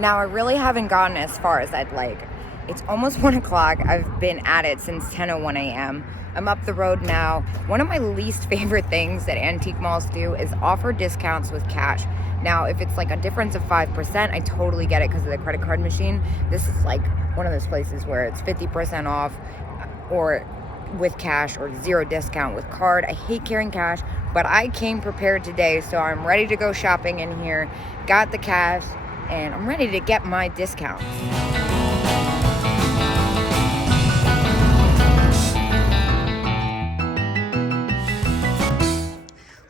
Now, I really haven't gotten as far as I'd like. It's almost 1 o'clock. I've been at it since 10:01 a.m. I'm up the road now. One of my least favorite things that antique malls do is offer discounts with cash. Now, if it's like a difference of 5%, I totally get it because of the credit card machine. This is like one of those places where it's 50% off or with cash or 0 discount with card. I hate carrying cash, but I came prepared today, so I'm ready to go shopping in here. Got the cash, and I'm ready to get my discounts.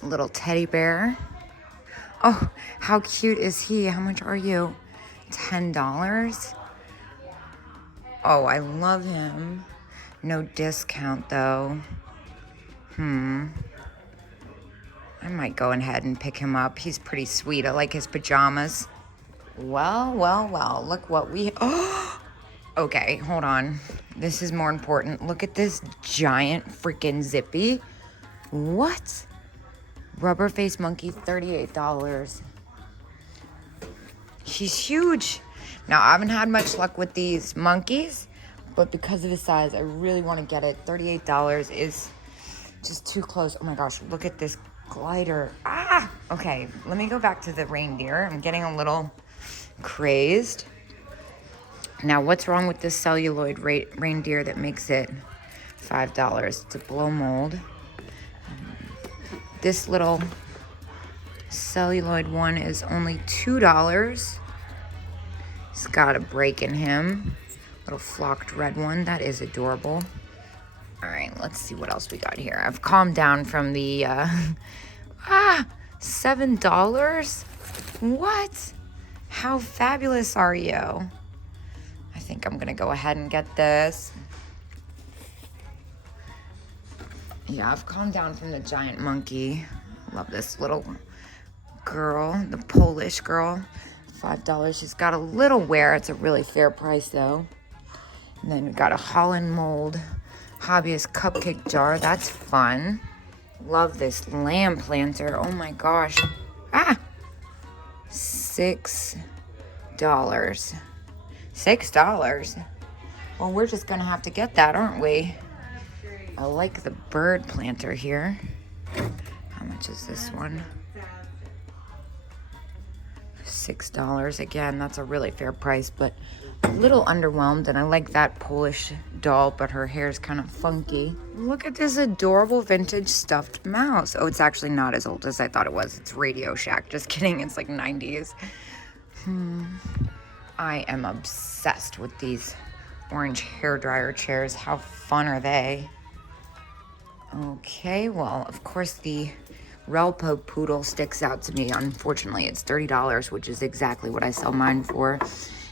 Little teddy bear. Oh, how cute is he? How much are you? $10? Oh, I love him. No discount though. I might go ahead and pick him up. He's pretty sweet. I like his pajamas. Well, look what we... Oh! Okay, hold on. This is more important. Look at this giant freaking zippy. What? Rubber face monkey, $38. He's huge. Now, I haven't had much luck with these monkeys, but because of the size, I really want to get it. $38 is just too close. Oh my gosh, look at this glider. Ah! Okay, let me go back to the reindeer. I'm getting a little crazed. Now, what's wrong with this celluloid reindeer that makes it $5? It's a blow mold. This little celluloid one is only $2. He's got a break in him. Little flocked red one. That is adorable. All right, let's see what else we got here. I've calmed down from the, $7? What? How fabulous are you? I think I'm gonna go ahead and get this. Yeah, I've calmed down from the giant monkey. Love this little girl, the Polish girl. $5. She's got a little wear. It's a really fair price though. And then we got a Holland mold hobbyist cupcake jar. That's fun. Love this lamb planter. Oh my gosh. Ah! $6. $6? Well, we're just gonna have to get that, aren't we? I like the bird planter here. How much is this one? $6. Again, that's a really fair price, but a little underwhelmed. And I like that Polish doll, but her hair's kind of funky. Look at this adorable vintage stuffed mouse. Oh, it's actually not as old as I thought it was. It's Radio Shack. Just kidding. It's like 90s. I am obsessed with these orange hairdryer chairs. How fun are they? Okay, well, of course, the Relpo Poodle sticks out to me. Unfortunately, it's $30, which is exactly what I sell mine for.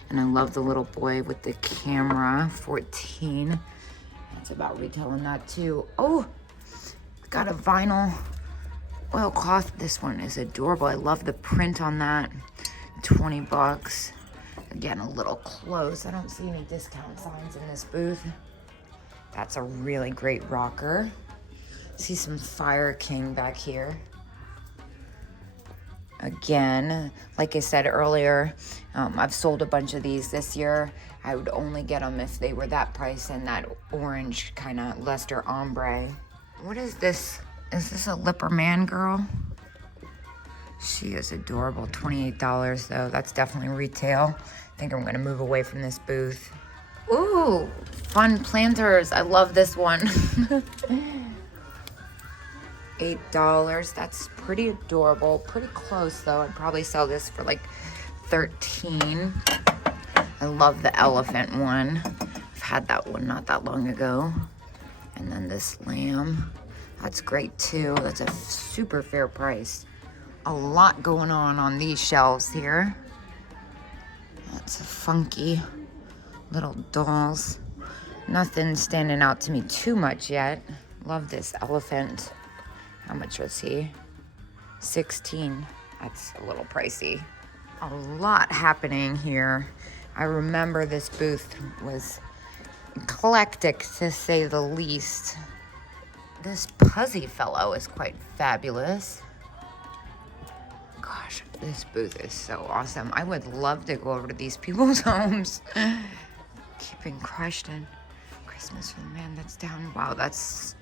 And I love the little boy with the camera, $14. That's about retailing that too. Oh, got a vinyl oilcloth. This one is adorable. I love the print on that. $20. Again, a little close. I don't see any discount signs in this booth. That's a really great rocker. See some Fire King back here. Again, like I said earlier, I've sold a bunch of these this year. I would only get them if they were that price and that orange kind of luster ombre. What is this? Is this a Lipper Man girl? She is adorable. $28 though. That's definitely retail. I think I'm gonna move away from this booth. Ooh, fun planters. I love this one. $8. That's pretty adorable. Pretty close though. I'd probably sell this for like $13. I love the elephant one. I've had that one not that long ago. And then this lamb. That's great too. That's a super fair price. A lot going on these shelves here. That's a funky little dolls. Nothing standing out to me too much yet. Love this elephant. How much was he? $16. That's a little pricey. A lot happening here. I remember this booth was eclectic to say the least. This Puzzy fellow is quite fabulous. gosh, this booth is so awesome. I would love to go over to these people's homes. Keeping crushed in Christmas for the man that's down. Wow, that's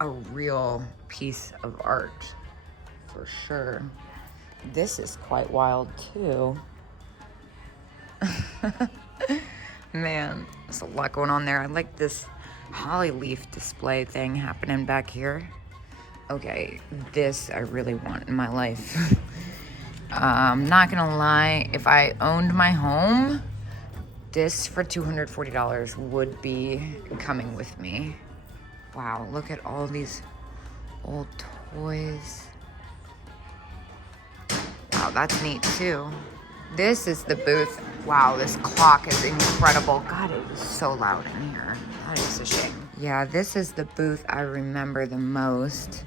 a real piece of art for sure. This is quite wild too. Man, there's a lot going on there. I like this holly leaf display thing happening back here. Okay, this I really want in my life. I'm not gonna lie, if I owned my home, this for $240 would be coming with me. Wow, look at all these old toys. Wow, that's neat too. This is the booth. Wow, this clock is incredible. God, it is so loud in here. That is a shame. Yeah, this is the booth I remember the most.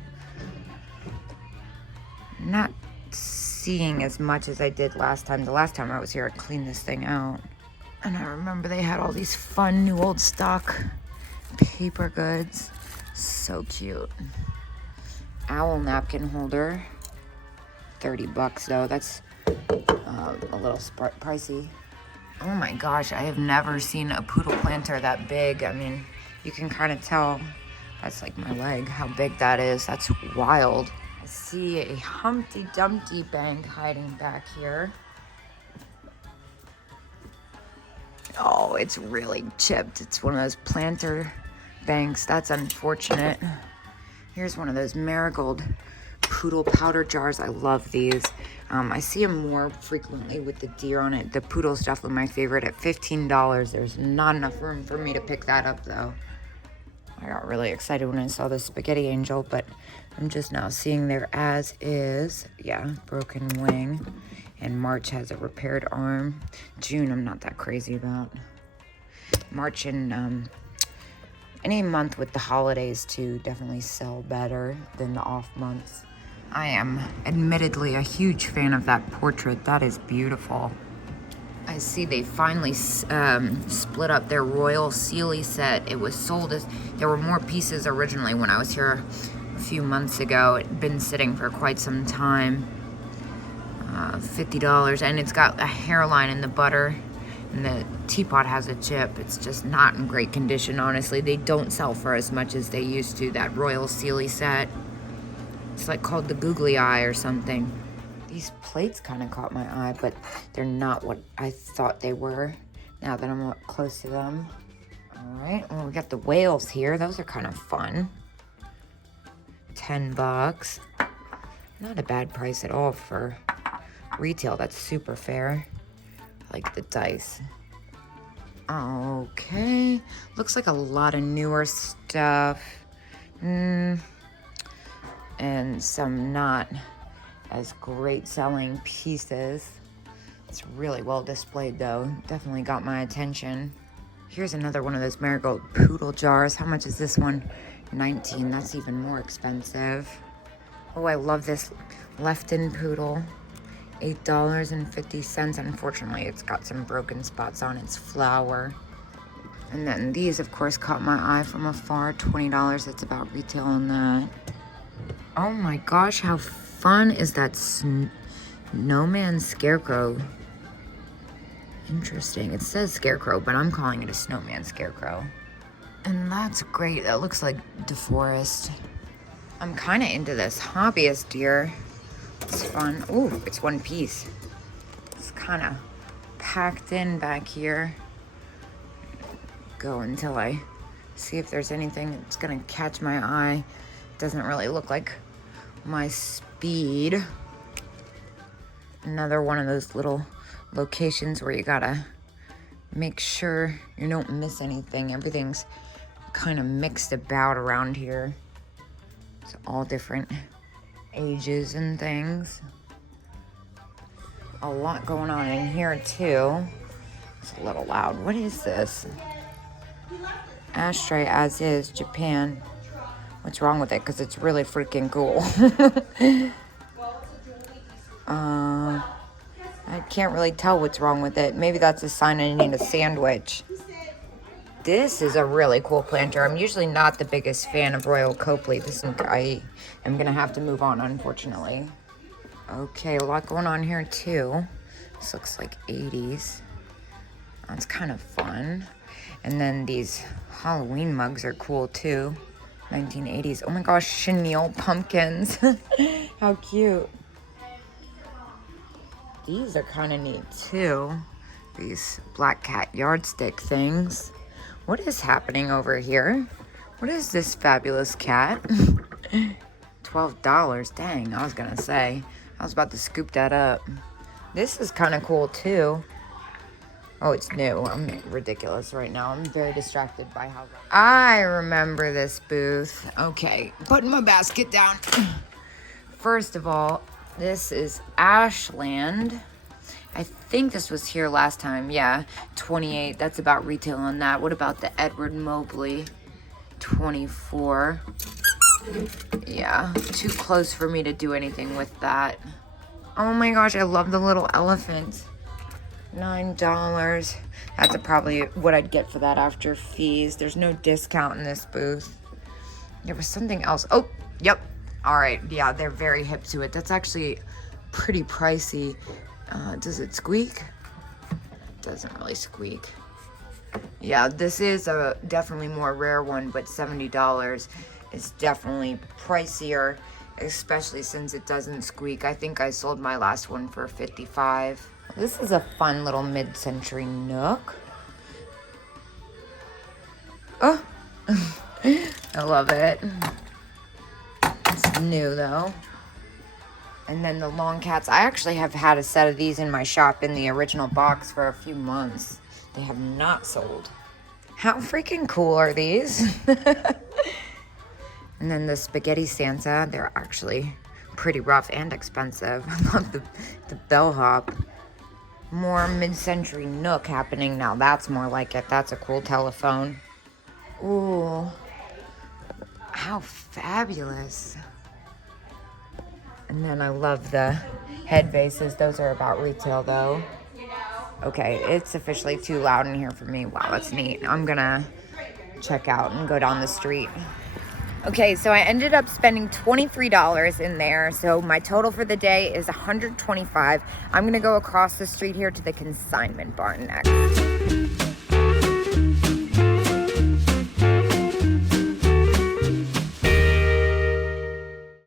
Not seeing as much as I did last time. The last time I was here, I cleaned this thing out. And I remember they had all these fun new old stock paper goods. So cute. Owl napkin holder. $30 though. That's a little pricey. Oh my gosh, I have never seen a poodle planter that big. I mean, you can kind of tell, that's like my leg, how big that is. That's wild. I see a Humpty Dumpty bank hiding back here. Oh, it's really chipped. It's one of those planter banks. That's unfortunate. Here's one of those marigold poodle powder jars. I love these. I see them more frequently with the deer on it. The poodle's definitely my favorite at $15. There's not enough room for me to pick that up though. I got really excited when I saw the spaghetti angel, but I'm just now seeing their as is. Yeah, broken wing. And March has a repaired arm. June, I'm not that crazy about. March and any month with the holidays too definitely sell better than the off months. I am admittedly a huge fan of that portrait. That is beautiful. I see they finally split up their Royal Sealy set. It was sold as, there were more pieces originally when I was here a few months ago. It had been sitting for quite some time. $50, and it's got a hairline in the butter, and the teapot has a chip. It's just not in great condition, honestly. They don't sell for as much as they used to, that Royal Sealy set. It's like called the Googly Eye or something. These plates kind of caught my eye, but they're not what I thought they were now that I'm up close to them. All right, well, we got the whales here. Those are kind of fun. $10. Not a bad price at all for retail. That's super fair. I like the dice. Okay, looks like a lot of newer stuff. And some not as great selling pieces. It's really well displayed though. Definitely got my attention. Here's another one of those marigold poodle jars. How much is this one? $19. That's even more expensive. Oh, I love this Lefton poodle. $8.50. Unfortunately, it's got some broken spots on its flower. And then these, of course, caught my eye from afar. $20. That's about retail on that. Oh my gosh, how fun is that snowman scarecrow? Interesting. It says scarecrow, but I'm calling it a snowman scarecrow. And that's great. That looks like DeForest. I'm kind of into this hobbyist deer. It's fun. Ooh, it's one piece. It's kind of packed in back here. Go until I see if there's anything that's gonna catch my eye. Doesn't really look like my speed. Another one of those little locations where you gotta make sure you don't miss anything. Everything's kind of mixed about around here. It's all different ages and things. A lot going on in here too. It's a little loud. What is this? Ashtray as is, Japan. What's wrong with it? Because it's really freaking cool. I can't really tell what's wrong with it. Maybe that's a sign I need a sandwich. This is a really cool planter. I'm usually not the biggest fan of Royal Copley. I am going to have to move on, unfortunately. Okay, a lot going on here too. This looks like 80s. That's kind of fun. And then these Halloween mugs are cool too. 1980s. Oh my gosh, chenille pumpkins. How cute. These are kind of neat too. These black cat yardstick things. What is happening over here? What is this fabulous cat? $12. Dang, I was gonna say. I was about to scoop that up. This is kind of cool too. Oh, it's new. I'm ridiculous right now. I'm very distracted by how... I remember this booth. Okay, putting my basket down. First of all, this is Ashland. I think this was here last time. Yeah, 28. That's about retail on that. What about the Edward Mobley? 24. Yeah, too close for me to do anything with that. Oh my gosh, I love the little elephant. $9. That's probably what I'd get for that after fees. There's no discount in this booth. There was something else. Oh, yep. All right, yeah, they're very hip to it. That's actually pretty pricey. Does it squeak? It doesn't really squeak. Yeah, this is a definitely more rare one, but $70 is definitely pricier, especially since it doesn't squeak. I think I sold my last one for $55. This is a fun little mid-century nook. Oh, I love it. It's new though. And then the long cats. I actually have had a set of these in my shop in the original box for a few months. They have not sold. How freaking cool are these? And then the spaghetti Santa. They're actually pretty rough and expensive. I love the bellhop. More mid-century nook happening now. That's more like it. That's a cool telephone. Ooh. How fabulous. And then I love the head vases. Those are about retail though. Okay, it's officially too loud in here for me. Wow, that's neat. I'm gonna check out and go down the street. Okay, so I ended up spending $23 in there. So my total for the day is $125. I'm gonna go across the street here to the consignment barn next.